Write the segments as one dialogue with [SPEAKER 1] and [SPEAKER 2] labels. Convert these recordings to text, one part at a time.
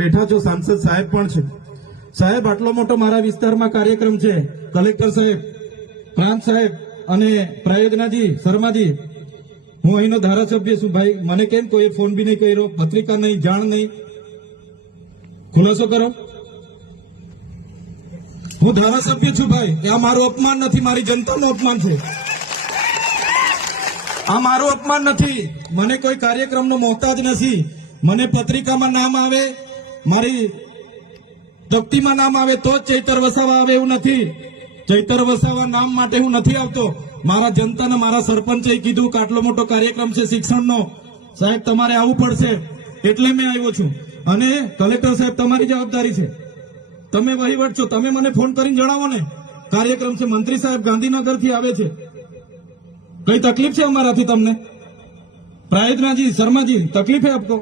[SPEAKER 1] બેઠા છો સાંસદ સાહેબ પણ છે સાહેબ આટલો મોટો મારા વિસ્તારમાં કાર્યક્રમ છે કલેક્ટર સાહેબ પ્રાંત સાહેબ અને પ્રાયોજનાજી શર્માજી હું અહીંનો ધારાસભ્ય છું ભાઈ મને કેમ કોઈ ફોન બી નહીં કર્યો પત્રિકા નહીં જાણ નહીં ખુલાસો કરો હું ધારાસભ્ય છું ભાઈ આ મારું અપમાન નથી મારી જનતાનું અપમાન છે આ મારું અપમાન નથી મને કોઈ કાર્યક્રમનો મોહતાજ નથી મને પત્રિકામાં નામ આવે મારી તકતીમાં નામ આવે તો જ ચૈતર વસાવા આવે એવું નથી ચૈતર વસાવા નામ માટે હું નથી આવતો મારા જનતાને મારા સરપંચે કીધું કે આટલો મોટો કાર્યક્રમ છે શિક્ષણનો સાહેબ તમારે આવવું પડશે એટલે મેં આવ્યો છું અને કલેક્ટર સાહેબ તમારી જવાબદારી છે તમે વહીવટ છો તમે મને ફોન કરીને જણાવો ને કાર્યક્રમ છે મંત્રી સાહેબ ગાંધીનગરથી આવે છે કઈ તકલીફ છે અમારાથી તમને પ્રાયતનાજી શર્માજી તકલીફે આપતો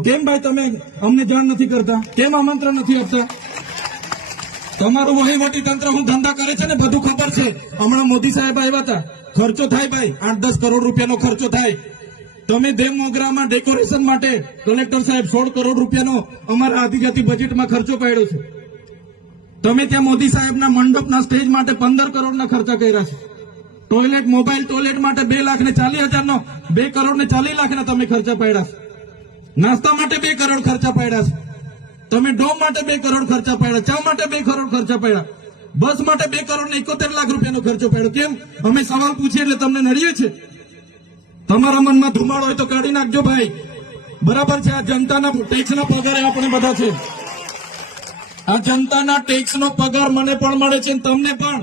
[SPEAKER 1] તો કેમ ભાઈ તમે અમને જાણ નથી કરતા કેમ આમંત્રણ નથી આપતા તમારું વહીવટી તંત્ર હું ધંધા કરે છે ને બધું ખબર છે હમણાં મોદી સાહેબ આવ્યા હતા ખર્ચો થાય ભાઈ આઠ દસ કરોડ રૂપિયાનો ખર્ચો થાય તમે દેવમોગરામાં ડેકોરેશન માટે કલેક્ટર સાહેબ સોળ કરોડ રૂપિયાનો અમારા આદિજાતિ બજેટમાં ખર્ચો કર્યો છે તમે ત્યાં મોદી સાહેબના મંડપના સ્ટેજ માટે પંદર કરોડના ખર્ચા કર્યા છે ટોયલેટ મોબાઈલ ટોયલેટ માટે બે લાખ ને ચાલીસ હજારનો બે કરોડ ને ચાલીસ લાખના તમે ખર્ચા પડ્યા છે નાસ્તા માટે બે કરોડ ખર્ચા પડ્યા છે તમે ડો માટે બે કરોડ ખર્ચા પડ્યા ચા માટે બે કરોડ ખર્ચા પડ્યા બસ માટે બે કરોડ ને એકોતેર લાખ રૂપિયાનો ખર્ચો પડ્યો કેમ અમે સવાલ પૂછીએ એટલે તમને નડીએ છે તમારા મનમાં ધુમાડો હોય તો કાઢી નાખજો ભાઈ બરાબર છે આ જનતાના ટેક્સના પગારે આપણે બધા છે આ જનતાના ટેક્સનો પગાર મને પણ મળે છે તમને પણ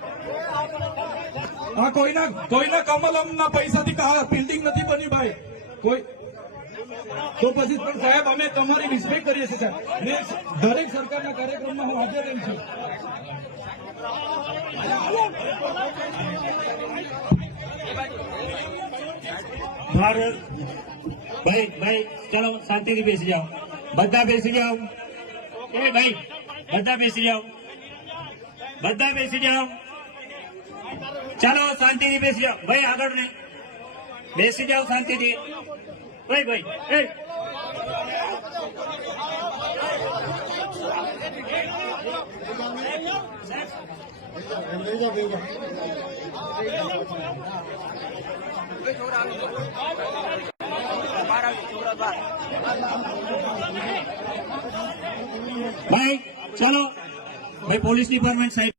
[SPEAKER 1] હા કોઈના કોઈના કમલમના પૈસાથી બિલ્ડિંગ નથી બની ભાઈ કોઈ તો પછી પણ સાહેબ અમે તમારી રિસ્પેક્ટ કરીએ છીએ સાહેબ ને દરેક સરકારના કાર્યક્રમમાં હું હાજર રહી છું
[SPEAKER 2] ભારત ભાઈ ભાઈ ચલો શાંતિથી બેસી જાઓ બધા બેસી જાઓ એ ભાઈ બધા બેસી જાઓ બધા બેસી જાઓ चलो शांति जी बेसी जाओ भाई आगे नहीं बेसी जाओ शांति जी भाई भाई
[SPEAKER 1] भाई चलो भाई पुलिस डिपार्टमेंट साइड